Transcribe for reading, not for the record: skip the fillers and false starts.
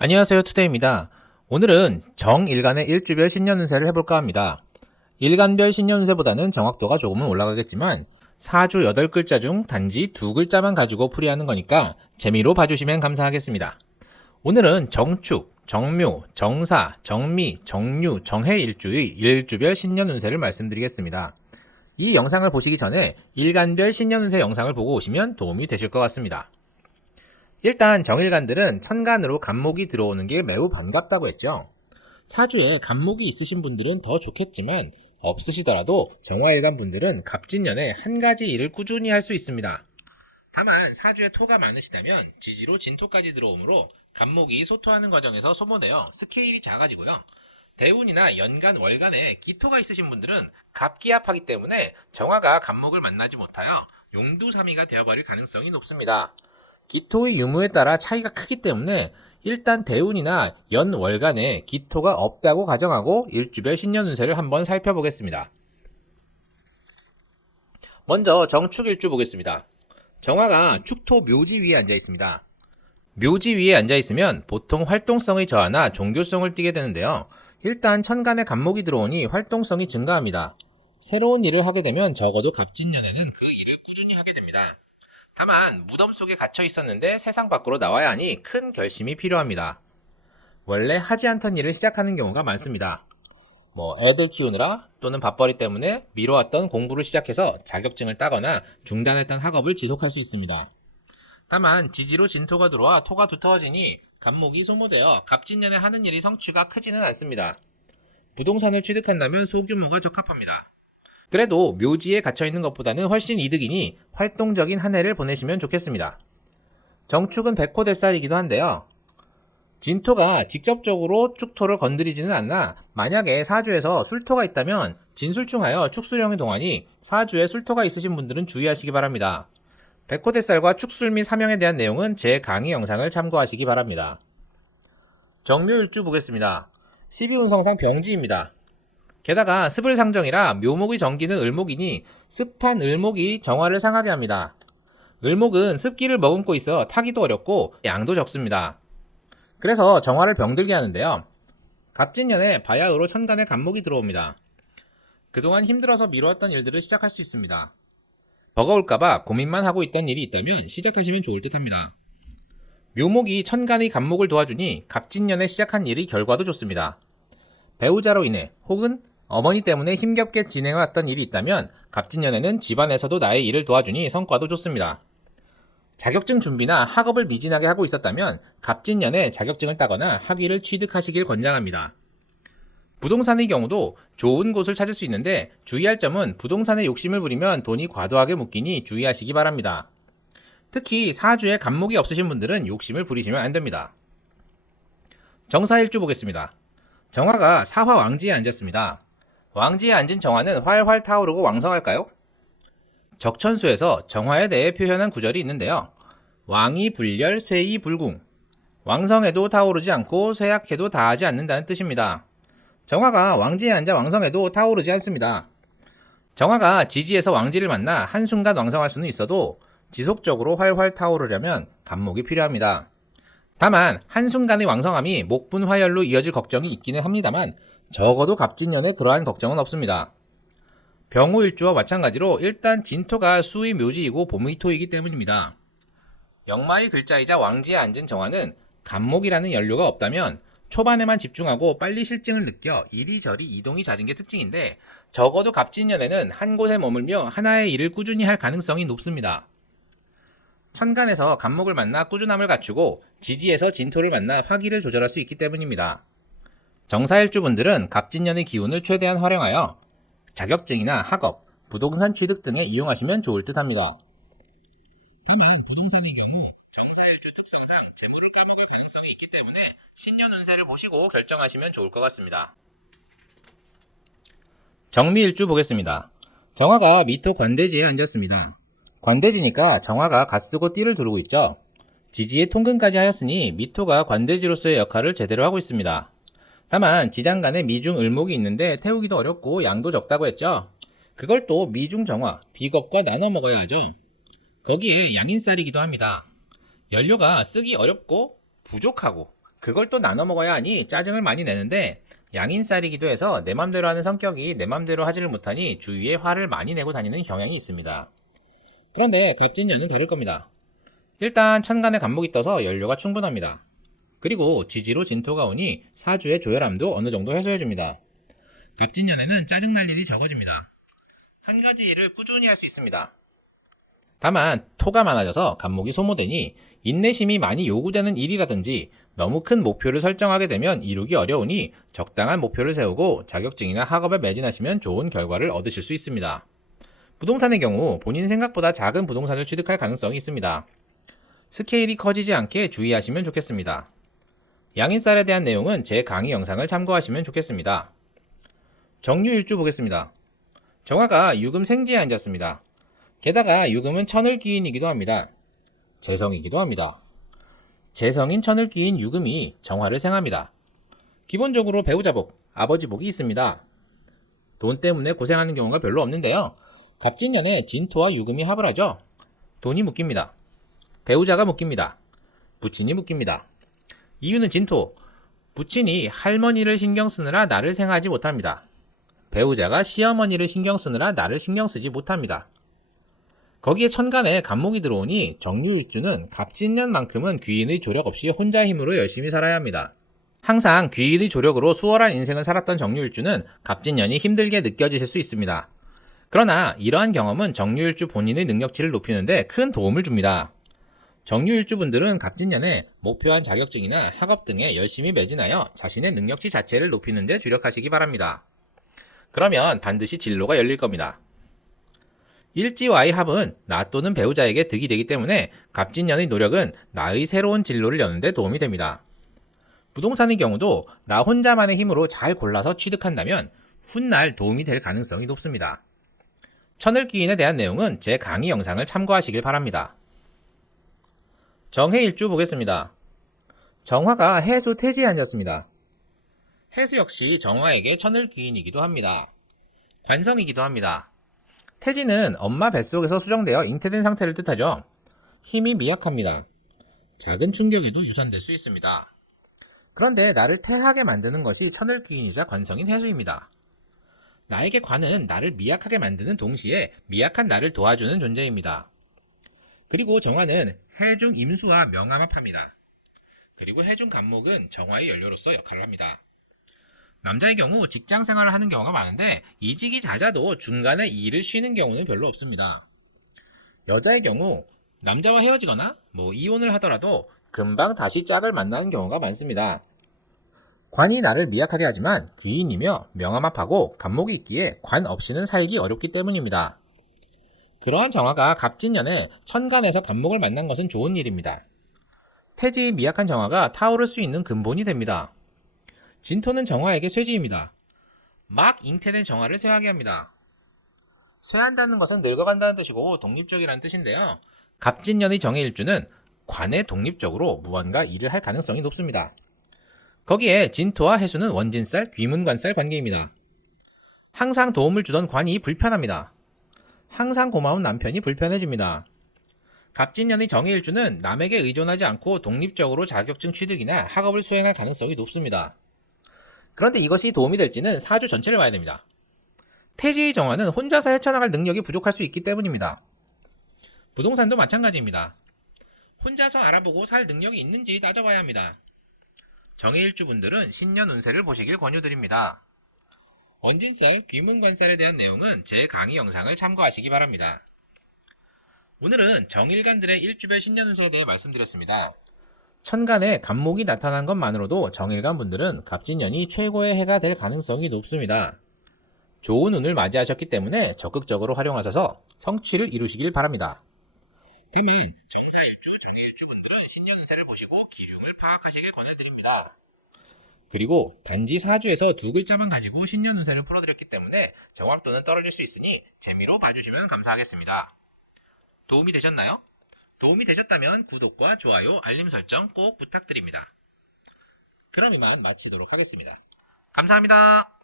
안녕하세요, 투데이입니다. 오늘은 정일간의 일주별 신년운세를 해볼까 합니다. 일간별 신년운세보다는 정확도가 조금은 올라가겠지만 사주 8글자 중 단지 2글자만 가지고 풀이하는 거니까 재미로 봐주시면 감사하겠습니다. 오늘은 정축, 정묘, 정사, 정미, 정유, 정해 일주의 일주별 신년운세를 말씀드리겠습니다. 이 영상을 보시기 전에 일간별 신년운세 영상을 보고 오시면 도움이 되실 것 같습니다. 일단 정일간들은 천간으로 간목이 들어오는 게 매우 반갑다고 했죠. 사주에 간목이 있으신 분들은 더 좋겠지만 없으시더라도 정화일간 분들은 갑진년에 한 가지 일을 꾸준히 할 수 있습니다. 다만 사주에 토가 많으시다면 지지로 진토까지 들어오므로 간목이 소토하는 과정에서 소모되어 스케일이 작아지고요. 대운이나 연간, 월간에 기토가 있으신 분들은 갑기합하기 때문에 정화가 간목을 만나지 못하여 용두사미가 되어버릴 가능성이 높습니다. 기토의 유무에 따라 차이가 크기 때문에 일단 대운이나 연, 월간에 기토가 없다고 가정하고 일주별 신년운세를 한번 살펴보겠습니다. 먼저 정축일주 보겠습니다. 정화가 축토 묘지 위에 앉아 있습니다. 묘지 위에 앉아 있으면 보통 활동성의 저하나 종교성을 띠게 되는데요. 일단 천간에 간목이 들어오니 활동성이 증가합니다. 새로운 일을 하게 되면 적어도 갑진년에는 그 일을 꾸준히 하게 됩니다. 다만 무덤 속에 갇혀 있었는데 세상 밖으로 나와야 하니 큰 결심이 필요합니다. 원래 하지 않던 일을 시작하는 경우가 많습니다. 애들 키우느라 또는 밥벌이 때문에 미뤄왔던 공부를 시작해서 자격증을 따거나 중단했던 학업을 지속할 수 있습니다. 다만 지지로 진토가 들어와 토가 두터워지니 간목이 소모되어 갑진년에 하는 일이 성취가 크지는 않습니다. 부동산을 취득한다면 소규모가 적합합니다. 그래도 묘지에 갇혀있는 것보다는 훨씬 이득이니 활동적인 한 해를 보내시면 좋겠습니다. 정축은 백호대살이기도 한데요. 진토가 직접적으로 축토를 건드리지는 않나 만약에 사주에서 술토가 있다면 진술충하여 축술형이 동하니 사주에 술토가 있으신 분들은 주의하시기 바랍니다. 백호대살과 축술 및 사명에 대한 내용은 제 강의 영상을 참고하시기 바랍니다. 정묘일주 보겠습니다. 12운성상 병지입니다. 게다가 습을상정이라 묘목의 정기는 을목이니 습한 을목이 정화를 상하게 합니다. 을목은 습기를 머금고 있어 타기도 어렵고 양도 적습니다. 그래서 정화를 병들게 하는데요. 갑진년에 바야흐로 천간에 간목이 들어옵니다. 그동안 힘들어서 미루었던 일들을 시작할 수 있습니다. 버거울까봐 고민만 하고 있던 일이 있다면 시작하시면 좋을 듯 합니다. 묘목이 천간의 간목을 도와주니 갑진년에 시작한 일이 결과도 좋습니다. 배우자로 인해 혹은 어머니 때문에 힘겹게 진행해왔던 일이 있다면 갑진년에는 집안에서도 나의 일을 도와주니 성과도 좋습니다. 자격증 준비나 학업을 미진하게 하고 있었다면 갑진년에 자격증을 따거나 학위를 취득하시길 권장합니다. 부동산의 경우도 좋은 곳을 찾을 수 있는데 주의할 점은 부동산에 욕심을 부리면 돈이 과도하게 묶이니 주의하시기 바랍니다. 특히 사주에 간목이 없으신 분들은 욕심을 부리시면 안 됩니다. 정사일주 보겠습니다. 정화가 사화 왕지에 앉았습니다. 왕지에 앉은 정화는 활활 타오르고 왕성할까요? 적천수에서 정화에 대해 표현한 구절이 있는데요. 왕이 불렬, 쇠이 불궁. 왕성해도 타오르지 않고 쇠약해도 다하지 않는다는 뜻입니다. 정화가 왕지에 앉아 왕성해도 타오르지 않습니다. 정화가 지지에서 왕지를 만나 한순간 왕성할 수는 있어도 지속적으로 활활 타오르려면 간목이 필요합니다. 다만 한순간의 왕성함이 목분화열로 이어질 걱정이 있기는 합니다만 적어도 갑진년에 그러한 걱정은 없습니다. 병호일주와 마찬가지로 일단 진토가 수의 묘지이고 봄의 토이기 때문입니다. 역마의 글자이자 왕지에 앉은 정화는 간목이라는 연료가 없다면 초반에만 집중하고 빨리 실증을 느껴 이리저리 이동이 잦은 게 특징인데 적어도 갑진년에는 한 곳에 머물며 하나의 일을 꾸준히 할 가능성이 높습니다. 천간에서 간목을 만나 꾸준함을 갖추고 지지에서 진토를 만나 화기를 조절할 수 있기 때문입니다. 정사일주분들은 갑진년의 기운을 최대한 활용하여 자격증이나 학업, 부동산 취득 등에 이용하시면 좋을 듯 합니다. 다만 부동산의 경우 정사일주 특성상 재물을 까먹을 가능성이 있기 때문에 신년 운세를 보시고 결정하시면 좋을 것 같습니다. 정미일주 보겠습니다. 정화가 미토 관대지에 앉았습니다. 관대지니까 정화가 갓쓰고 띠를 두르고 있죠. 지지에 통근까지 하였으니 미토가 관대지로서의 역할을 제대로 하고 있습니다. 다만 지장간에 미중 을목이 있는데 태우기도 어렵고 양도 적다고 했죠. 그걸 또 미중 정화, 비겁과 나눠 먹어야 하죠. 거기에 양인살이기도 합니다. 연료가 쓰기 어렵고 부족하고 그걸 또 나눠 먹어야 하니 짜증을 많이 내는데 양인살이기도 해서 내 맘대로 하는 성격이 내 맘대로 하지를 못하니 주위에 화를 많이 내고 다니는 경향이 있습니다. 그런데 갑진년은 다를 겁니다. 일단 천간에 간목이 떠서 연료가 충분합니다. 그리고 지지로 진토가 오니 사주의 조열함도 어느 정도 해소해줍니다. 갑진년에는 짜증날 일이 적어집니다. 한 가지 일을 꾸준히 할 수 있습니다. 다만 토가 많아져서 간목이 소모되니 인내심이 많이 요구되는 일이라든지 너무 큰 목표를 설정하게 되면 이루기 어려우니 적당한 목표를 세우고 자격증이나 학업에 매진하시면 좋은 결과를 얻으실 수 있습니다. 부동산의 경우 본인 생각보다 작은 부동산을 취득할 가능성이 있습니다. 스케일이 커지지 않게 주의하시면 좋겠습니다. 양인살에 대한 내용은 제 강의 영상을 참고하시면 좋겠습니다. 정유일주 보겠습니다. 정화가 유금 생지에 앉았습니다. 게다가 유금은 천을 끼인이기도 합니다. 재성이기도 합니다. 재성인 천을 끼인 유금이 정화를 생합니다. 기본적으로 배우자복, 아버지복이 있습니다. 돈 때문에 고생하는 경우가 별로 없는데요. 갑진년에 진토와 유금이 합을 하죠. 돈이 묶입니다. 배우자가 묶입니다. 부친이 묶입니다. 이유는 진토, 부친이 할머니를 신경 쓰느라 나를 생하지 못합니다. 배우자가 시어머니를 신경 쓰느라 나를 신경 쓰지 못합니다. 거기에 천간에 간목이 들어오니 정유일주는 갑진년만큼은 귀인의 조력 없이 혼자 힘으로 열심히 살아야 합니다. 항상 귀인의 조력으로 수월한 인생을 살았던 정유일주는 갑진년이 힘들게 느껴지실 수 있습니다. 그러나 이러한 경험은 정유일주 본인의 능력치를 높이는데 큰 도움을 줍니다. 정유일주분들은 갑진년에 목표한 자격증이나 학업 등에 열심히 매진하여 자신의 능력치 자체를 높이는 데 주력하시기 바랍니다. 그러면 반드시 진로가 열릴 겁니다. 일지와의 합은 나 또는 배우자에게 득이 되기 때문에 갑진년의 노력은 나의 새로운 진로를 여는 데 도움이 됩니다. 부동산의 경우도 나 혼자만의 힘으로 잘 골라서 취득한다면 훗날 도움이 될 가능성이 높습니다. 천을귀인에 대한 내용은 제 강의 영상을 참고하시길 바랍니다. 정해일주 보겠습니다. 정화가 해수 태지에 앉았습니다. 해수 역시 정화에게 천을귀인이기도 합니다. 관성이기도 합니다. 태지는 엄마 뱃속에서 수정되어 잉태된 상태를 뜻하죠. 힘이 미약합니다. 작은 충격에도 유산될 수 있습니다. 그런데 나를 태하게 만드는 것이 천을귀인이자 관성인 해수입니다. 나에게 관은 나를 미약하게 만드는 동시에 미약한 나를 도와주는 존재입니다. 그리고 정화는 해중 임수와 명암합합니다. 그리고 해중 간목은 정화의 연료로서 역할을 합니다. 남자의 경우 직장 생활을 하는 경우가 많은데 이직이 잦아도 중간에 일을 쉬는 경우는 별로 없습니다. 여자의 경우 남자와 헤어지거나 이혼을 하더라도 금방 다시 짝을 만나는 경우가 많습니다. 관이 나를 미약하게 하지만 귀인이며 명암합하고 간목이 있기에 관 없이는 살기 어렵기 때문입니다. 그러한 정화가 갑진년에 천간에서 간목을 만난 것은 좋은 일입니다. 태지의 미약한 정화가 타오를 수 있는 근본이 됩니다. 진토는 정화에게 쇠지입니다. 막 잉태된 정화를 쇠하게 합니다. 쇠한다는 것은 늙어간다는 뜻이고 독립적이라는 뜻인데요. 갑진년의 정해일주는 관에 독립적으로 무언가 일을 할 가능성이 높습니다. 거기에 진토와 해수는 원진살, 귀문관살 관계입니다. 항상 도움을 주던 관이 불편합니다. 항상 고마운 남편이 불편해집니다. 갑진년의 정해일주는 남에게 의존하지 않고 독립적으로 자격증 취득이나 학업을 수행할 가능성이 높습니다. 그런데 이것이 도움이 될지는 사주 전체를 봐야 됩니다. 태지의 정화는 혼자서 헤쳐나갈 능력이 부족할 수 있기 때문입니다. 부동산도 마찬가지입니다. 혼자서 알아보고 살 능력이 있는지 따져봐야 합니다. 정해일주분들은 신년 운세를 보시길 권유드립니다. 원진살, 귀문관살에 대한 내용은 제 강의 영상을 참고하시기 바랍니다. 오늘은 정일간들의 일주별 신년 운세에 대해 말씀드렸습니다. 천간에 간목이 나타난 것만으로도 정일간 분들은 갑진년이 최고의 해가 될 가능성이 높습니다. 좋은 운을 맞이하셨기 때문에 적극적으로 활용하셔서 성취를 이루시길 바랍니다. 다만 정사일주, 정해일주 분들은 신년 운세를 보시고 기륭을 파악하시길 권해드립니다. 그리고 단지 사주에서 두 글자만 가지고 신년 운세를 풀어드렸기 때문에 정확도는 떨어질 수 있으니 재미로 봐주시면 감사하겠습니다. 도움이 되셨나요? 도움이 되셨다면 구독과 좋아요, 알림 설정 꼭 부탁드립니다. 그럼 이만 마치도록 하겠습니다. 감사합니다.